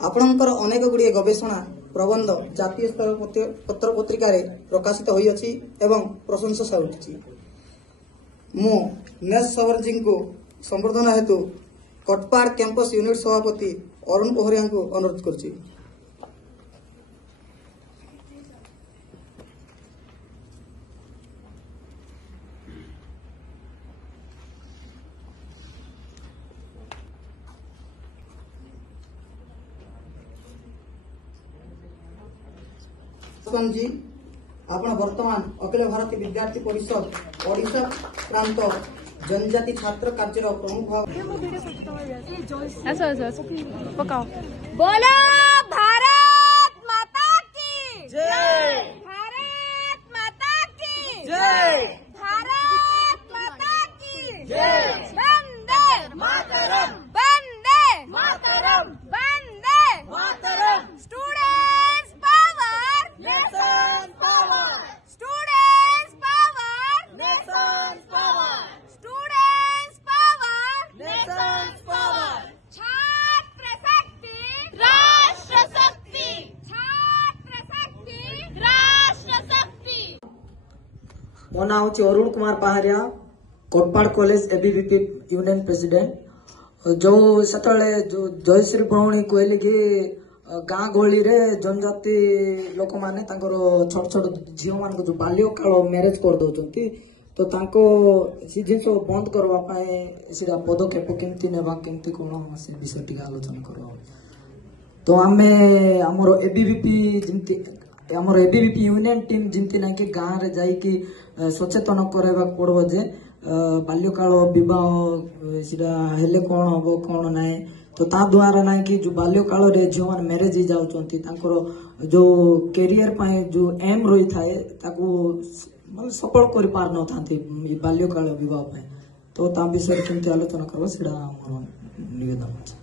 आपणकर अनेक गुड़िए गवेषणा प्रबंध जातीय स्तर पत्र पत्रिका प्रकाशित होइछि एवं प्रशंसा साउछि। मु नेस सवरजी को संबर्धना हेतु कटपाड़ कैंपस यूनिट सभापति अरुण पोहरिया को अनुरोध करछि। जी आपण वर्तमान अखिल भारतीय विद्यार्थी परिषद ओडिशा प्रांत जनजाति छात्र कार्य प्रमुख बोलो भारत माता की जय, भारत माता की जय, भारत माता की जय, वंदे मातरम, वंदे मातरम, वंदे मातरम। Students power, nation power, students power, nation power, students power, nation power. छात्र शक्ति, राष्ट्र शक्ति, छात्र शक्ति, राष्ट्र शक्ति। मो ना हूँ Arun Kumar Paharia, Kotpad college ABVP union president. जो सेतले जो जयश्री भौणी कहले कि गाँ गहली रे जनजाति लोक माने छोट छोट झील मान जो बाल्य काल मैरेज कर दौरान तो सी जिन बंद करने पदक्षेप केमती नेबा केमती कौन से विषय टी आलोचना करवा। तो आमे हमर एबीवीपी यूनियन टीम जमती ना कि गाँव रे जाइकी सचेतन करवा पड़ो जे बाल्यकाल बह सीधा हेले कौन हम कौन ना तो ता द्वारा ना कि जो बाल्यकाल रे झील मैंने मैरेज ही जाउछंती जो कैरियर पाए जो एम रही थाए ताकू मतलब सफल कर पार न थांती बाल्यकाल विवाह पाए। तो ता विषय केमती आलोचना करबा सेडा निवेदन अछि।